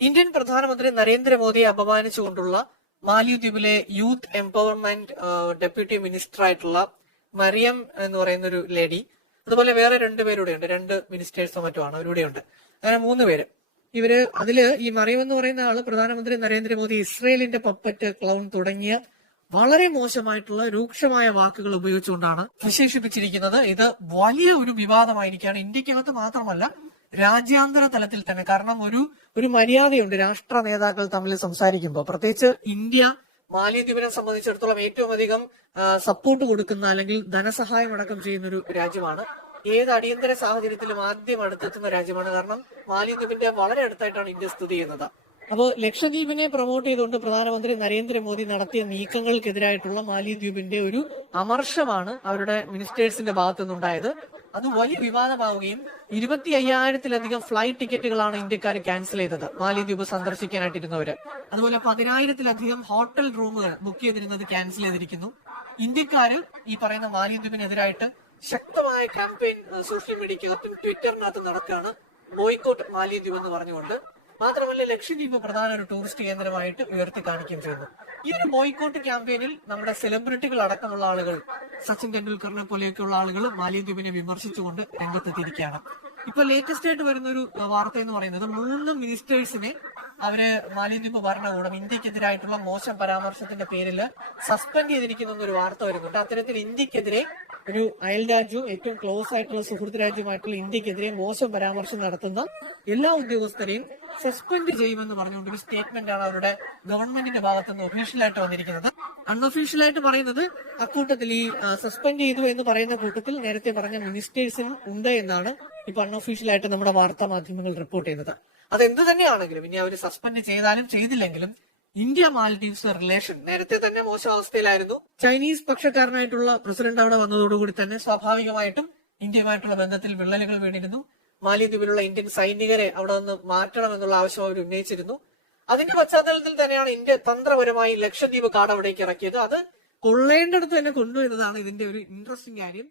Indian പ്രധാനമന്ത്രി നരേന്ദ്രമോദിയെ അപമാനിച്ചുകൊണ്ടുള്ള മാലിദ്വീപിലെ യൂത്ത് എംപവർമെന്റ് ഡെപ്യൂട്ടി മിനിസ്റ്റർ ആയിട്ടുള്ള മറിയം എന്ന് പറയുന്ന ഒരു ലേഡി അതുപോലെ വേറെ രണ്ടുപേരൂടെ ഉണ്ട് രണ്ട് മിനിസ്റ്റേഴ്സോ മറ്റോ ആണ്. അവരുടെ ഉണ്ട് അങ്ങനെ മൂന്ന് പേര്. ഇവർ അതിൽ ഈ മറിയം എന്ന് പറയുന്ന ആൾ പ്രധാനമന്ത്രി നരേന്ദ്രമോദി ഇസ്രയേലിന്റെ പപ്പറ്റ് ക്ലൗൺ തുടങ്ങിയ വളരെ മോശമായിട്ടുള്ള രൂക്ഷമായ വാക്കുകൾ ഉപയോഗിച്ചുകൊണ്ടാണ് വിശേഷിപ്പിച്ചിരിക്കുന്നത് ഇത് വലിയ ഒരു വിവാദമായിരിക്കുകയാണ്. ഇന്ത്യക്കകത്ത് മാത്രമല്ല രാജ്യാന്തര തലത്തിൽ തന്നെ കാരണം ഒരു ഒരു മര്യാദയുണ്ട് രാഷ്ട്ര നേതാക്കൾ തമ്മിൽ സംസാരിക്കുമ്പോൾ പ്രത്യേകിച്ച് ഇന്ത്യ മാലിദ്വീപിനെ സംബന്ധിച്ചിടത്തോളം ഏറ്റവും അധികം സപ്പോർട്ട് കൊടുക്കുന്ന അല്ലെങ്കിൽ ധനസഹായം അടക്കം ചെയ്യുന്ന ഒരു രാജ്യമാണ്. ഏത് അടിയന്തര സാഹചര്യത്തിലും ആദ്യം അടുത്തെത്തുന്ന രാജ്യമാണ്. കാരണം മാലിദ്വീപിന്റെ വളരെ അടുത്തായിട്ടാണ് ഇന്ത്യ സ്ഥിതി ചെയ്യുന്നത്. അപ്പോൾ ലക്ഷദ്വീപിനെ പ്രൊമോട്ട് ചെയ്തുകൊണ്ട് പ്രധാനമന്ത്രി നരേന്ദ്രമോദി നടത്തിയ നീക്കങ്ങൾക്കെതിരായിട്ടുള്ള മാലിദ്വീപിന്റെ ഒരു അമർഷമാണ് അവരുടെ മിനിസ്റ്റേഴ്സിന്റെ ഭാഗത്തു നിന്നുണ്ടായത് അത് വലിയ വിവാദമാവുകയും ഇരുപത്തി അയ്യായിരത്തിലധികം ഫ്ലൈറ്റ് ടിക്കറ്റുകളാണ് ഇന്ത്യക്കാർ ക്യാൻസൽ ചെയ്തത്. മാലിദ്വീപ് സന്ദർശിക്കാനായിട്ടിരുന്നവര്. അതുപോലെ പതിനായിരത്തിലധികം ഹോട്ടൽ റൂമുകൾ ബുക്ക് ചെയ്തിരുന്നത് ക്യാൻസൽ ചെയ്തിരിക്കുന്നു. ഇന്ത്യക്കാര് ഈ പറയുന്ന മാലിദ്വീപിനെതിരായിട്ട് ശക്തമായ ക്യാമ്പയിൻ സോഷ്യൽ മീഡിയക്കകത്തും ട്വിറ്ററിനകത്തും നടക്കുകയാണ്. ബോയ്ക്കോട്ട് മാലിദ്വീപ് എന്ന് പറഞ്ഞുകൊണ്ട് മാത്രമല്ല ലക്ഷദ്വീപ് പ്രധാന ഒരു ടൂറിസ്റ്റ് കേന്ദ്രമായിട്ട് ഉയർത്തി കാണിക്കുകയും ചെയ്തു ഈ ഒരു ബോയ്ക്കോട്ട് ക്യാമ്പയിനിൽ നമ്മുടെ സെലിബ്രിറ്റികൾ അടക്കമുള്ള ആളുകൾ സച്ചിൻ ടെണ്ടുൽക്കറിനെ പോലെയൊക്കെയുള്ള ആളുകൾ മാലിദ്വീപിനെ വിമർശിച്ചുകൊണ്ട് രംഗത്തെത്തിയിരിക്കുകയാണ്. ഇപ്പൊ ലേറ്റസ്റ്റ് ആയിട്ട് വരുന്ന ഒരു വാർത്ത എന്ന് പറയുന്നത് മൂന്ന് മിനിസ്റ്റേഴ്സിനെ അവർ മാലിദ്വീപ് ഭരണകൂടം ഇന്ത്യക്കെതിരായിട്ടുള്ള മോശം പരാമർശത്തിന്റെ പേരിൽ സസ്പെൻഡ് ചെയ്തിരിക്കുന്ന ഒരു വാർത്ത വരുന്നുണ്ട്. അത്തരത്തിൽ ഇന്ത്യക്കെതിരെ ഒരു അയൽ രാജ്യവും ഏറ്റവും ക്ലോസ് ആയിട്ടുള്ള സുഹൃത്ത് രാജ്യമായിട്ടുള്ള ഇന്ത്യക്കെതിരെ മോശം പരാമർശം നടത്തുന്ന എല്ലാ ഉദ്യോഗസ്ഥരെയും സസ്പെൻഡ് ചെയ്യുമെന്ന് പറഞ്ഞുകൊണ്ട് ഒരു സ്റ്റേറ്റ്മെന്റ് ആണ് അവരുടെ ഗവൺമെന്റിന്റെ ഭാഗത്തുനിന്ന് ഒഫീഷ്യലായിട്ട് വന്നിരിക്കുന്നത്. അൺഒഫീഷ്യലായിട്ട് പറയുന്നത് അക്കൂട്ടത്തിൽ ഈ സസ്പെൻഡ് ചെയ്തു എന്ന് പറയുന്ന കൂട്ടത്തിൽ നേരത്തെ പറഞ്ഞ മിനിസ്റ്റേഴ്സിനും ഉണ്ട് എന്നാണ് ഇപ്പൊ അൺഒഫീഷ്യലായിട്ട് നമ്മുടെ വാർത്താ മാധ്യമങ്ങൾ റിപ്പോർട്ട് ചെയ്യുന്നത്. അത് എന്ത് തന്നെയാണെങ്കിലും ഇനി അവർ സസ്പെൻഡ് ചെയ്താലും ചെയ്തില്ലെങ്കിലും ഇന്ത്യ മാലദ്വീപ്സ് റിലേഷൻ നേരത്തെ തന്നെ മോശം അവസ്ഥയിലായിരുന്നു ചൈനീസ് പക്ഷക്കാരനായിട്ടുള്ള പ്രസിഡന്റ് അവിടെ വന്നതോടുകൂടി തന്നെ സ്വാഭാവികമായിട്ടും ഇന്ത്യയുമായിട്ടുള്ള ബന്ധത്തിൽ വിള്ളലുകൾ വീണിരുന്നു. മാലിദ്വീപിലുള്ള ഇന്ത്യൻ സൈനികരെ അവിടെ നിന്ന് മാറ്റണം എന്നുള്ള ആവശ്യം അവർ ഉന്നയിച്ചിരുന്നു. അതിന്റെ പശ്ചാത്തലത്തിൽ തന്നെയാണ് ഇന്ത്യ തന്ത്രപരമായി ലക്ഷദ്വീപ് കാർഡ് അവിടേക്ക് ഇറക്കിയത്. അത് കൊള്ളേണ്ടടുത്ത് തന്നെ കൊണ്ടുവരുന്നതാണ് ഇതിന്റെ ഒരു ഇൻട്രസ്റ്റിംഗ് കാര്യം.